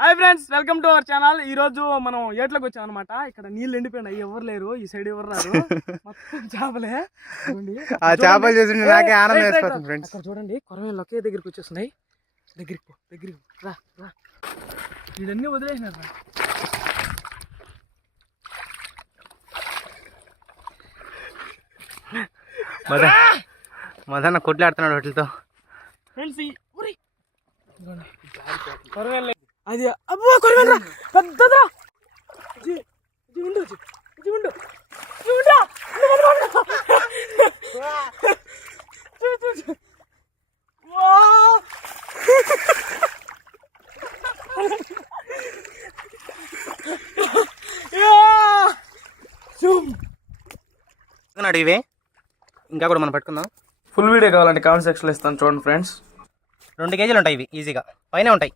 Hi friends, welcome to our channel. ఈ రోజు మనం ఏట్లోకి వచ్చాం అనమాట. ఇక్కడ నీళ్ళు ఎండిపోయినాయి, ఎవరు లేరు, ఈ సైడ్ ఎవరు రారు, మొత్తం చేపలే. ఆ చేపలు చూసి నాకే ఆనందం వేస్తుంది ఫ్రెండ్స్. అక్కడ చూడండి, కొరవేళ్ళు ఒకే దగ్గరికి వచ్చేస్తున్నాయి. దగ్గరికి రా రా, వీడన్నీ వదిలేసినారు రా. మదన్న కొట్లాడుతున్నాడు వాటితో. ఫ్రెండ్స్ కొరవేళ్ళు అది, అబ్బో కొరవేలు పెద్దదా. ఉండు ఇవే ఇంకా కూడా మనం పట్టుకుందాం. ఫుల్ వీడియో కావాలంటే కామెంట్ సెక్షన్లో ఇస్తాను చూడండి ఫ్రెండ్స్. 2 కేజీలు ఉంటాయి ఇవి, ఈజీగా పైన ఉంటాయి.